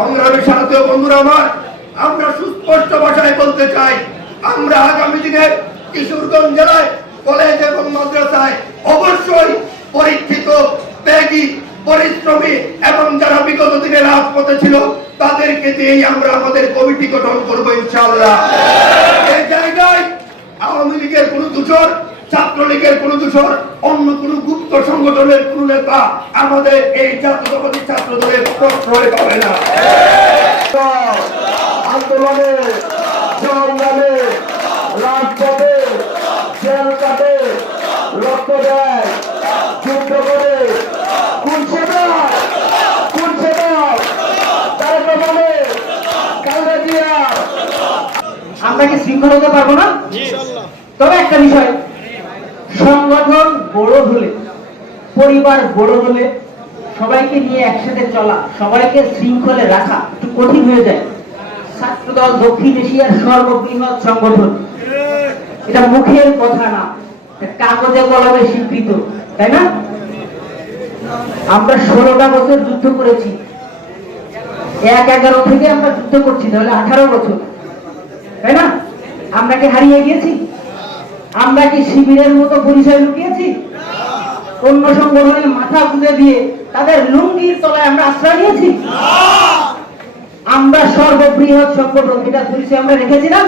সংগ্রামী সাথীয় বন্ধুরা আমার, আমরা সুস্পষ্ট ভাষায় বলতে চাই, আমরা আগামী দিনে কিশোরগঞ্জ জেলায় কলেজ এবং মাদ্রাসায় অবশ্যই পরীক্ষিত, ত্যাগী, পরিশ্রমী এবং যারা বিগত দিনে রাজপথে ছিল, তাদেরকে দিয়েই আমরা আমাদের কমিটি গঠন করব ইনশাআল্লাহ। এই জায়গায় আওয়ামী লীগের কোন দূষণ ছাত্রলীগের কোন দূষণ অন্য কোন গুপ্ত সংগঠনের কোন নেতা আমাদের এই জাতীয়তাবাদী ছাত্র দলের প্রশ্রয় পাবে না। সংগ্রামে রাজপথে জেল কাটে রক্ত দেয় যুদ্ধ করে। কোন সেবা? কোন সেবা? তার বলে কালকে দিয়া আমরা কি শৃঙ্খল হতে পারব না? তবে একটা বিষয় সংগঠন বড় হলে পরিবার বড় হলে সবাইকে নিয়ে একসাথে চলা সবাইকে শৃঙ্খলে রাখা একটু কঠিন হয়ে যায়। ছাত্রদল দক্ষিণ এশিয়ার সর্ববৃহৎ সংগঠন। এটা মুখের কথা না কাগজে কলমে স্বীকৃত, তাই না? আমরা ষোলোটা বছর যুদ্ধ করেছি। এক এগারো থেকে আমরা যুদ্ধ করছি, তাহলে আঠারো বছর, তাই না? আমরা কি হারিয়ে গিয়েছি? আমরা কি শিবিরের মতো পরিচয় লুকিয়েছি? অন্য সংগঠনের মাথা খুঁজে দিয়ে তাদের লুঙ্গির তলায় আমরা আশ্রয় নিয়েছি? আমরা সর্ববৃহৎ সংগঠন এটা পরিচয় আমরা রেখেছিলাম?